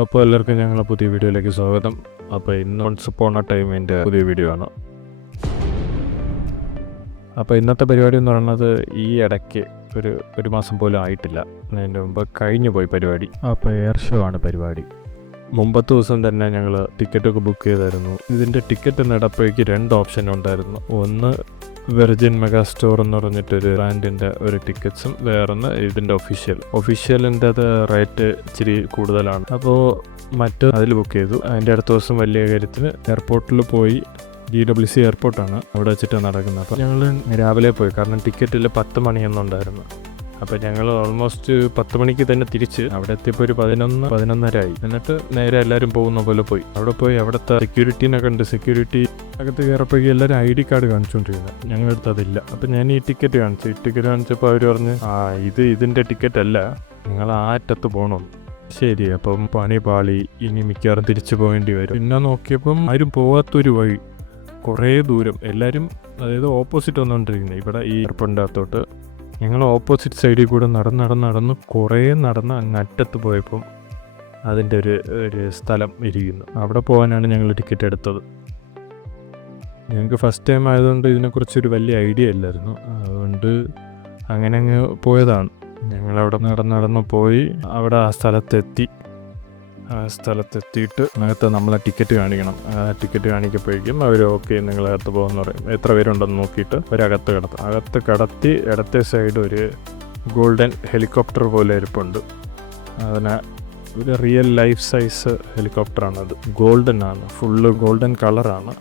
അപ്പോൾ എല്ലാവർക്കും ഞങ്ങളെ പുതിയ വീഡിയോയിലേക്ക് സ്വാഗതം. അപ്പോൾ ഇന്ന് വൺസ് അപ്പോൺ എ ടൈമിൻ്റെ പുതിയ വീഡിയോ ആണ്. അപ്പോൾ ഇന്നത്തെ പരിപാടി എന്ന് പറയുന്നത് ഈ ഇടയ്ക്ക് ഒരു മാസം പോലും ആയിട്ടില്ല, അതിൻ്റെ മുമ്പ് കഴിഞ്ഞു പോയി പരിപാടി. അപ്പോൾ എയർ ഷോ ആണ് പരിപാടി. മുമ്പത്തെ ദിവസം തന്നെ ഞങ്ങൾ ടിക്കറ്റൊക്കെ ബുക്ക് ചെയ്തായിരുന്നു. ഇതിൻ്റെ ടിക്കറ്റ് നടപ്പോഴേക്ക് 2 ഓപ്ഷൻ ഉണ്ടായിരുന്നു. ഒന്ന് വെർജിൻ മെഗാ സ്റ്റോർ എന്ന് പറഞ്ഞിട്ടൊരു ബ്രാൻഡിൻ്റെ ഒരു ടിക്കറ്റ്സും, വേറൊന്ന് ഇതിൻ്റെ ഒഫീഷ്യലിൻ്റെ റേറ്റ് ഇച്ചിരി കൂടുതലാണ്. അപ്പോൾ അതിൽ ബുക്ക് ചെയ്തു. അതിൻ്റെ അടുത്ത ദിവസം വലിയ കാര്യത്തിന് എയർപോർട്ടിൽ പോയി. GWC എയർപോർട്ടാണ്, അവിടെ വെച്ചിട്ടാണ് നടക്കുന്നത്. അപ്പോൾ ഞങ്ങൾ രാവിലെ പോയി, കാരണം ടിക്കറ്റിൽ 10 മണിയെന്നുണ്ടായിരുന്നു. അപ്പോൾ ഞങ്ങൾ ഓൾമോസ്റ്റ് 10 മണിക്ക് തന്നെ തിരിച്ച് അവിടെ എത്തിയപ്പോൾ ഒരു 11-11:30 ആയി. എന്നിട്ട് നേരെ എല്ലാവരും പോകുന്ന പോലെ പോയി. അവിടുത്തെ സെക്യൂരിറ്റീനെ കണ്ട് സെക്യൂരിറ്റി അകത്ത് കയറപ്പോഴേക്കും എല്ലാവരും ID കാർഡ് കാണിച്ചുകൊണ്ടിരുന്നത്. ഞങ്ങളടുത്ത് അതില്ല. അപ്പോൾ ഞാൻ ഈ ടിക്കറ്റ് കാണിച്ചപ്പോൾ അവർ പറഞ്ഞ് ഇതിൻ്റെ ടിക്കറ്റ് അല്ല, നിങ്ങൾ ആ അറ്റത്ത് പോകണം. ശരി, അപ്പം പണി പാളി, ഇനി മിക്കവാറും തിരിച്ചു പോകേണ്ടി വരും. പിന്നെ നോക്കിയപ്പം ആരും പോകാത്തൊരു വഴി, കുറേ ദൂരം എല്ലാവരും, അതായത് ഓപ്പോസിറ്റ് വന്നുകൊണ്ടിരിക്കുന്നത് ഇവിടെ ഈ എയർപോർട്ടിൻ്റെ അകത്തോട്ട്. ഞങ്ങൾ ഓപ്പോസിറ്റ് സൈഡിൽ കൂടെ നടന്ന് കുറേ നടന്ന് അങ്ങ് അറ്റത്ത് പോയപ്പം അതിൻ്റെ ഒരു സ്ഥലം ഇരിക്കുന്നു. അവിടെ പോകാനാണ് ഞങ്ങൾ ടിക്കറ്റ് എടുത്തത്. ഞങ്ങൾക്ക് ഫസ്റ്റ് ടൈം ആയതുകൊണ്ട് ഇതിനെക്കുറിച്ചൊരു വലിയ ഐഡിയ ഇല്ലായിരുന്നു. അതുകൊണ്ട് അങ്ങനെ അങ്ങ് പോയതാണ്. ഞങ്ങളവിടെ നടന്ന് പോയി. അവിടെ ആ സ്ഥലത്തെത്തിയിട്ട് അകത്ത് നമ്മളെ ടിക്കറ്റ് കാണിക്കണം. ടിക്കറ്റ് കാണിക്കപ്പോഴേക്കും അവർ ഓക്കെ, നിങ്ങളകത്ത് പോകുമെന്ന് പറയും. എത്ര പേരുണ്ടെന്ന് നോക്കിയിട്ട് അകത്ത് കടത്തി ഇടത്തെ സൈഡ് ഒരു ഗോൾഡൻ ഹെലികോപ്റ്റർ പോലെ ഇരിപ്പുണ്ട്. അതിന് ഒരു റിയൽ ലൈഫ് സൈസ് ഹെലികോപ്റ്ററാണത്. ഗോൾഡൻ ആണ്, ഫുള്ള് ഗോൾഡൻ കളറാണ്.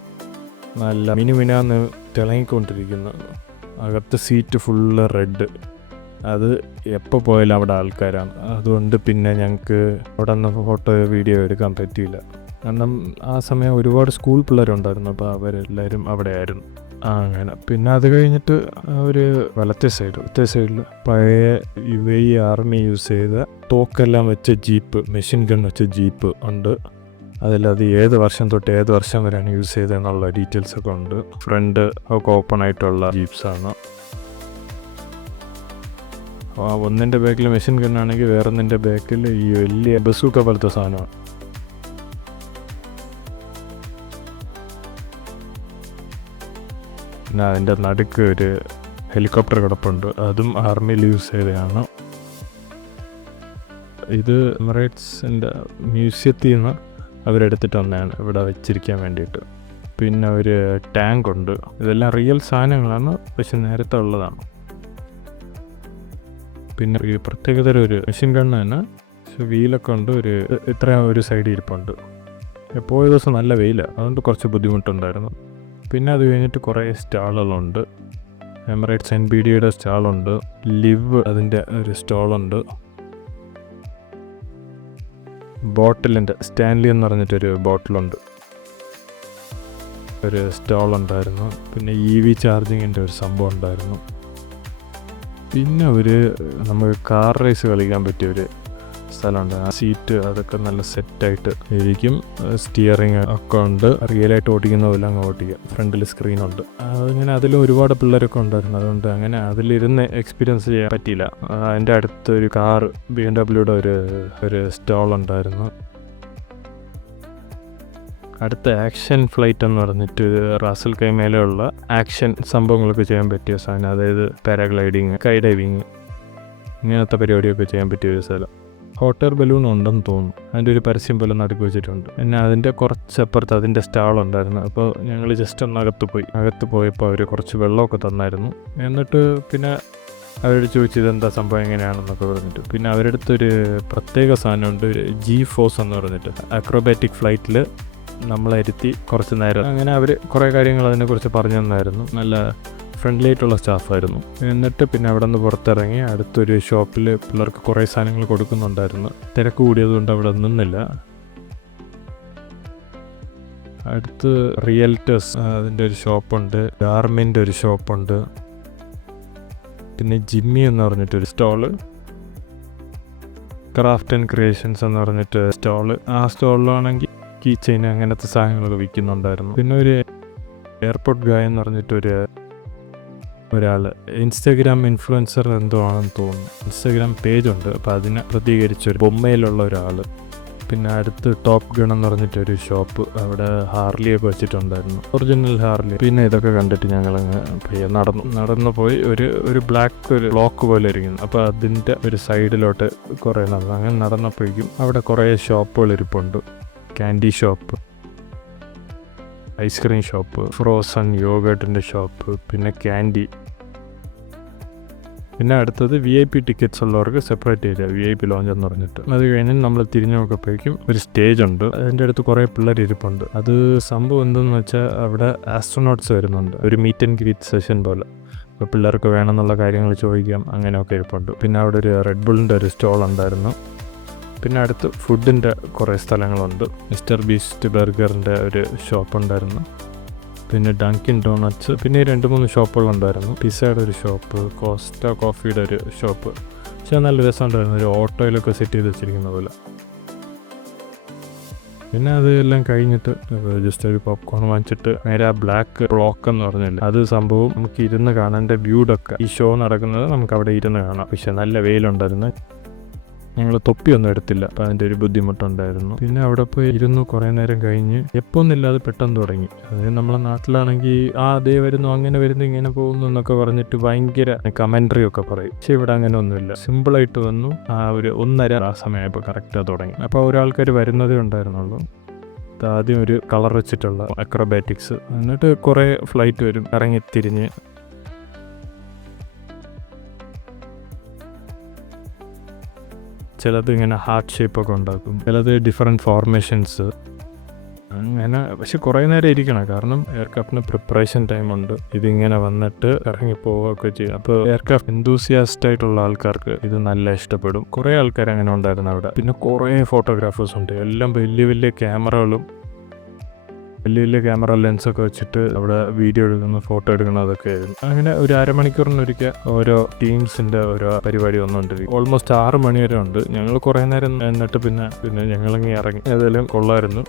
നല്ല മിനുമിനാന്ന് തിളങ്ങിക്കൊണ്ടിരിക്കുന്നത്. അകത്ത് സീറ്റ് ഫുള്ള് റെഡ്. അത് എപ്പോൾ പോയാലും അവിടെ ആൾക്കാരാണ്. അതുകൊണ്ട് പിന്നെ ഞങ്ങൾക്ക് അവിടെ നിന്ന് ഫോട്ടോ വീഡിയോ എടുക്കാൻ പറ്റിയില്ല. കാരണം ആ സമയം ഒരുപാട് സ്കൂൾ പിള്ളേരുണ്ടായിരുന്നു. അപ്പോൾ അവരെല്ലാവരും അവിടെ ആയിരുന്നു. അങ്ങനെ പിന്നെ അത് കഴിഞ്ഞിട്ട് ഒരു വലത്തെ സൈഡിൽ പഴയ UAE ആർമി യൂസ് ചെയ്ത തോക്കെല്ലാം വെച്ച ജീപ്പ്, മെഷീൻ ഗൺ വെച്ച ജീപ്പ് ഉണ്ട്. അതിലത് ഏത് വർഷം തൊട്ട് ഏത് വർഷം വരെയാണ് യൂസ് ചെയ്തതെന്നുള്ള ഡീറ്റെയിൽസൊക്കെ ഉണ്ട്. ഫ്രണ്ട് ഒക്കെ ഓപ്പൺ ആയിട്ടുള്ള ജീപ്സാണ്. ഒന്നിൻ്റെ ബാക്കിൽ മെഷീൻ ഗണ്ണാണെങ്കിൽ വേറൊന്നിൻ്റെ ബാക്കിൽ ഈ വലിയ ബസൂക്ക പോലത്തെ സാധനമാണ്. പിന്നെ അതിൻ്റെ നടുക്ക് ഒരു ഹെലികോപ്റ്റർ കിടപ്പുണ്ട്. അതും ആർമിയിൽ യൂസ് ചെയ്തതാണ്. ഇത് എമിറേറ്റ്സിൻ്റെ മ്യൂസിയത്തിൽ നിന്ന് അവരെടുത്തിട്ട് വന്നതാണ് ഇവിടെ വെച്ചിരിക്കാൻ വേണ്ടിയിട്ട്. പിന്നെ ഒരു ടാങ്ക് ഉണ്ട്. ഇതെല്ലാം റിയൽ സാധനങ്ങളാണ്, പക്ഷെ നേരത്തെ ഉള്ളതാണ്. പിന്നെ ഈ പ്രത്യേകതര ഒരു മെഷീൻ ഗണ്ണ് തന്നെ, വീലൊക്കെ ഉണ്ട്. ഒരു സൈഡിൽ ഇരിപ്പുണ്ട്. പോയ ദിവസം നല്ല വെയിലാണ്, അതുകൊണ്ട് കുറച്ച് ബുദ്ധിമുട്ടുണ്ടായിരുന്നു. പിന്നെ അത് കഴിഞ്ഞിട്ട് കുറേ സ്റ്റാളുകളുണ്ട്. എമിറേറ്റ്സ് NBDയുടെ സ്റ്റാളുണ്ട്. ലിവ് അതിൻ്റെ ഒരു സ്റ്റാളുണ്ട്. ബോട്ടിലിൻ്റെ സ്റ്റാൻലി എന്ന് പറഞ്ഞിട്ടൊരു ബോട്ടിലുണ്ട്, ഒരു സ്റ്റോൾ ഉണ്ടായിരുന്നു. പിന്നെ EV ചാർജിങ്ങിൻ്റെ ഒരു സംഭവം ഉണ്ടായിരുന്നു. പിന്നെ നമുക്ക് കാർ റേസ് കളിക്കാൻ പറ്റിയൊരു സ്ഥലമുണ്ട്. ആ സീറ്റ് അതൊക്കെ നല്ല സെറ്റായിട്ട് ഇരിക്കും. സ്റ്റിയറിങ് ഒക്കെ ഉണ്ട്. റിയലായിട്ട് ഓടിക്കുന്ന പോലെ അങ്ങ് ഓടിക്കുക. ഫ്രണ്ടിൽ സ്ക്രീനുണ്ട്. അതിങ്ങനെ അതിൽ ഒരുപാട് പിള്ളേരൊക്കെ ഉണ്ടായിരുന്നു. അതുകൊണ്ട് അങ്ങനെ അതിലിരുന്ന് എക്സ്പീരിയൻസ് ചെയ്യാൻ പറ്റിയില്ല. അതിൻ്റെ അടുത്തൊരു കാർ BMWയുടെ ഒരു സ്റ്റോൾ ഉണ്ടായിരുന്നു. അടുത്ത ആക്ഷൻ ഫ്ലൈറ്റ് എന്ന് പറഞ്ഞിട്ട് റാസൽ കൈമേലുള്ള ആക്ഷൻ സംഭവങ്ങളൊക്കെ ചെയ്യാൻ പറ്റിയ സാധനം. അതായത് പാരാഗ്ലൈഡിങ്, സ്കൈ ഡൈവിങ്, ഇങ്ങനത്തെ പരിപാടിയൊക്കെ ചെയ്യാൻ പറ്റിയ ഒരു സ്ഥലം. ഹോട്ട് എയർ ബലൂൺ ഉണ്ടെന്ന് തോന്നുന്നു. അതിൻ്റെ ഒരു പരസ്യം പോലെ നടുക്ക് വെച്ചിട്ടുണ്ട്. പിന്നെ അതിൻ്റെ കുറച്ചപ്പുറത്ത് അതിൻ്റെ സ്റ്റാളുണ്ടായിരുന്നു. അപ്പോൾ ഞങ്ങൾ ജസ്റ്റ് ഒന്ന് അകത്ത് പോയപ്പോൾ അവർ കുറച്ച് വെള്ളമൊക്കെ തന്നായിരുന്നു. എന്നിട്ട് പിന്നെ അവരോട് ചോദിച്ചു ഇതെന്താ സംഭവം എങ്ങനെയാണെന്നൊക്കെ പറഞ്ഞിട്ട്. പിന്നെ അവരുടെ അടുത്തൊരു പ്രത്യേക സാധനമുണ്ട്, G-ഫോഴ്സ് എന്ന് പറഞ്ഞിട്ട്. അക്രോബാറ്റിക് ഫ്ലൈറ്റിൽ നമ്മളെ കുറച്ച് നേരം അങ്ങനെ അവർ കുറേ കാര്യങ്ങൾ അതിനെക്കുറിച്ച് പറഞ്ഞു തന്നായിരുന്നു. നല്ല ഫ്രണ്ട്ലി ആയിട്ടുള്ള സ്റ്റാഫായിരുന്നു. എന്നിട്ട് പിന്നെ അവിടെ നിന്ന് പുറത്തിറങ്ങി അടുത്തൊരു ഷോപ്പിൽ പിള്ളേർക്ക് കുറേ സാധനങ്ങൾ കൊടുക്കുന്നുണ്ടായിരുന്നു. തിരക്ക് കൂടിയതുകൊണ്ട് അവിടെ നിന്നില്ല. അടുത്ത് റിയൽറ്റേഴ്സ് അതിൻ്റെ ഒരു ഷോപ്പുണ്ട്. ഗാർമിൻ്റെ ഒരു ഷോപ്പുണ്ട്. പിന്നെ ജിമ്മി എന്ന് പറഞ്ഞിട്ടൊരു സ്റ്റോള്, ക്രാഫ്റ്റ് ആൻഡ് ക്രിയേഷൻസ് എന്ന് പറഞ്ഞിട്ട് സ്റ്റോള്. ആ സ്റ്റോളിലാണെങ്കിൽ കീ ചെയിൻ അങ്ങനത്തെ സാധനങ്ങളൊക്കെ വിൽക്കുന്നുണ്ടായിരുന്നു. പിന്നെ ഒരു എയർപോർട്ട് ഗായ് എന്ന് പറഞ്ഞിട്ടൊരു ഒരാൾ, ഇൻസ്റ്റാഗ്രാം ഇൻഫ്ലുവൻസർ എന്തോ ആണെന്ന് തോന്നുന്നു. ഇൻസ്റ്റാഗ്രാം പേജുണ്ട്. അപ്പോൾ അതിനെ പ്രതികരിച്ചൊരു ബൊമ്മയിലുള്ള ഒരാൾ. പിന്നെ അടുത്ത് ടോപ്പ് ഗൺ എന്ന് പറഞ്ഞിട്ടൊരു ഷോപ്പ്, അവിടെ ഹാർലിയൊക്കെ വെച്ചിട്ടുണ്ടായിരുന്നു, ഒറിജിനൽ ഹാർലി. പിന്നെ ഇതൊക്കെ കണ്ടിട്ട് ഞങ്ങളങ്ങ് നടന്നു പോയി. ഒരു ബ്ലാക്ക് ഒരു ബ്ലോക്ക് പോലെ ഇരിക്കുന്നു. അപ്പോൾ അതിൻ്റെ ഒരു സൈഡിലോട്ട് കുറേ നടന്നു. അങ്ങനെ നടന്നപ്പോഴേക്കും അവിടെ കുറേ ഷോപ്പുകൾ ഇരിപ്പുണ്ട്. Candy shop, ice cream shop, frozen യോഗേർട്ടിൻ്റെ ഷോപ്പ്, പിന്നെ ക്യാൻഡി. പിന്നെ അടുത്തത് VIP ടിക്കറ്റ്സ് ഉള്ളവർക്ക് സെപ്പറേറ്റ് ഏരിയ, VIP ലോഞ്ച് എന്ന് പറഞ്ഞിട്ട്. അത് കഴിഞ്ഞ് നമ്മൾ തിരിഞ്ഞു നോക്കുമ്പോഴേക്കും ഒരു സ്റ്റേജ് ഉണ്ട്. അതിൻ്റെ അടുത്ത് കുറേ പിള്ളേർ ഇരിപ്പുണ്ട്. അത് സംഭവം എന്തെന്ന് വെച്ചാൽ അവിടെ ആസ്ട്രോനോട്ട്സ് വരുന്നുണ്ട്, ഒരു മീറ്റ് ആൻഡ് ഗ്രീറ്റ് സെഷൻ പോലെ. അപ്പോൾ പിള്ളേർക്ക് വേണമെന്നുള്ള കാര്യങ്ങൾ ചോദിക്കാം, അങ്ങനെയൊക്കെ ഇരിപ്പുണ്ട്. പിന്നെ അവിടെ ഒരു റെഡ് ബുള്ളിൻ്റെ ഒരു സ്റ്റോൾ ഉണ്ടായിരുന്നു. പിന്നെ അടുത്ത് ഫുഡിൻ്റെ കുറേ സ്ഥലങ്ങളുണ്ട്. മിസ്റ്റർ ബീസ്റ്റ് ബർഗറിൻ്റെ ഒരു ഷോപ്പ് ഉണ്ടായിരുന്നു. പിന്നെ ഡങ്കിൻ ഡോണറ്റ്സ്, പിന്നെ 2-3 ഷോപ്പുകളുണ്ടായിരുന്നു. പിസയുടെ ഒരു ഷോപ്പ്, കോസ്റ്റ കോഫിയുടെ ഒരു ഷോപ്പ്. പക്ഷേ നല്ല രസമുണ്ടായിരുന്നു, ഒരു ഓട്ടോയിലൊക്കെ സെറ്റ് ചെയ്ത് വെച്ചിരിക്കുന്ന പോലെ. പിന്നെ അതെല്ലാം കഴിഞ്ഞിട്ട് ജസ്റ്റ് ഒരു പോപ്കോൺ വാങ്ങിച്ചിട്ട് നേരെ ആ ബ്ലാക്ക് ബ്ലോക്ക് എന്ന് പറഞ്ഞില്ലേ, അത് സംഭവം നമുക്ക് ഇരുന്ന് കാണാൻ വ്യൂഡൊക്കെ, ഈ ഷോ നടക്കുന്നത് നമുക്ക് അവിടെ ഇരുന്ന് കാണാം. പക്ഷെ നല്ല വെയിലുണ്ടായിരുന്നു. ഞങ്ങൾ തൊപ്പിയൊന്നും എടുത്തില്ല, അപ്പോൾ അതിൻ്റെ ഒരു ബുദ്ധിമുട്ടുണ്ടായിരുന്നു. പിന്നെ അവിടെ പോയി ഇരുന്നു. കുറേ നേരം കഴിഞ്ഞ് എപ്പോഴൊന്നുമില്ലാതെ പെട്ടെന്ന് തുടങ്ങി. അതായത് നമ്മളെ നാട്ടിലാണെങ്കിൽ അതേ വരുന്നു, അങ്ങനെ വരുന്നു, ഇങ്ങനെ പോകുന്നു എന്നൊക്കെ പറഞ്ഞിട്ട് ഭയങ്കര കമൻട്രി ഒക്കെ പറയും. പക്ഷേ ഇവിടെ അങ്ങനെ ഒന്നുമില്ല, സിമ്പിളായിട്ട് വന്നു. ആ ഒരു 1:30 ആ സമയമായപ്പോൾ കറക്റ്റാണ് തുടങ്ങി. അപ്പോൾ ഒരാൾക്കാർ വരുന്നതേ ഉണ്ടായിരുന്നുള്ളൂ. ആദ്യം ഒരു കളർ വെച്ചിട്ടുള്ള അക്രോബാറ്റിക്സ്, എന്നിട്ട് കുറേ ഫ്ലൈറ്റ് വരും, ഇറങ്ങി തിരിഞ്ഞ്. ചിലത് ഇങ്ങനെ ഹാർട്ട് ഷേപ്പൊക്കെ ഉണ്ടാക്കും, ചിലത് ഡിഫറെൻറ്റ് ഫോർമേഷൻസ് അങ്ങനെ. പക്ഷെ കുറേ നേരം ഇരിക്കണം, കാരണം എയർക്രാഫ്റ്റിന് പ്രിപ്പറേഷൻ ടൈമുണ്ട്. ഇതിങ്ങനെ വന്നിട്ട് ഇറങ്ങി പോവുകയൊക്കെ ചെയ്യും. അപ്പോൾ എയർക്രാഫ്റ്റ് എന്തൂസിയാസ്റ്റ് ആയിട്ടുള്ള ആൾക്കാർക്ക് ഇത് നല്ല ഇഷ്ടപ്പെടും. കുറേ ആൾക്കാർ അങ്ങനെ ഉണ്ടായിരുന്നു അവിടെ. പിന്നെ കുറേ ഫോട്ടോഗ്രാഫേഴ്സ് ഉണ്ട്, എല്ലാം വലിയ വലിയ ക്യാമറകളും വലിയ ക്യാമറ ലെൻസൊക്കെ വെച്ചിട്ട് അവിടെ വീഡിയോ എടുക്കുന്ന, ഫോട്ടോ എടുക്കുന്നതൊക്കെ ആയിരുന്നു. അങ്ങനെ ഒരു അരമണിക്കൂറിനൊരിക്കൽ ഓരോ ടീംസിൻ്റെ ഓരോ പരിപാടി വന്നുകൊണ്ടിരിക്കും. ഓൾമോസ്റ്റ് 6 മണി വരെ ഉണ്ട്. ഞങ്ങൾ കുറേ നേരം എന്നിട്ട് പിന്നെ ഞങ്ങളിങ്ങനെ ഇറങ്ങി. ഏതായാലും കൊള്ളായിരുന്നു.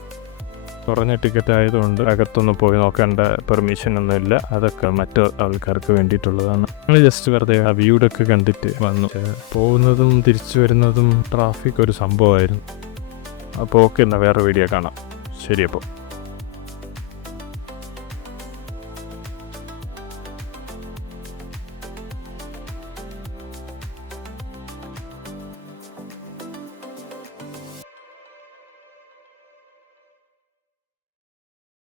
കുറഞ്ഞ ടിക്കറ്റ് ആയതുകൊണ്ട് അകത്തൊന്നും പോയി നോക്കേണ്ട പെർമിഷൻ ഒന്നുമില്ല, അതൊക്കെ മറ്റു ആൾക്കാർക്ക് വേണ്ടിയിട്ടുള്ളതാണ്. ഞങ്ങൾ ജസ്റ്റ് വെറുതെ ആ വ്യൂഡൊക്കെ കണ്ടിട്ട് വന്നു. പോകുന്നതും തിരിച്ചു വരുന്നതും ട്രാഫിക് ഒരു സംഭവമായിരുന്നു. അപ്പോൾ ഓക്കെ, എന്നാൽ വേറെ വീഡിയോ കാണാം. ശരി അപ്പോൾ.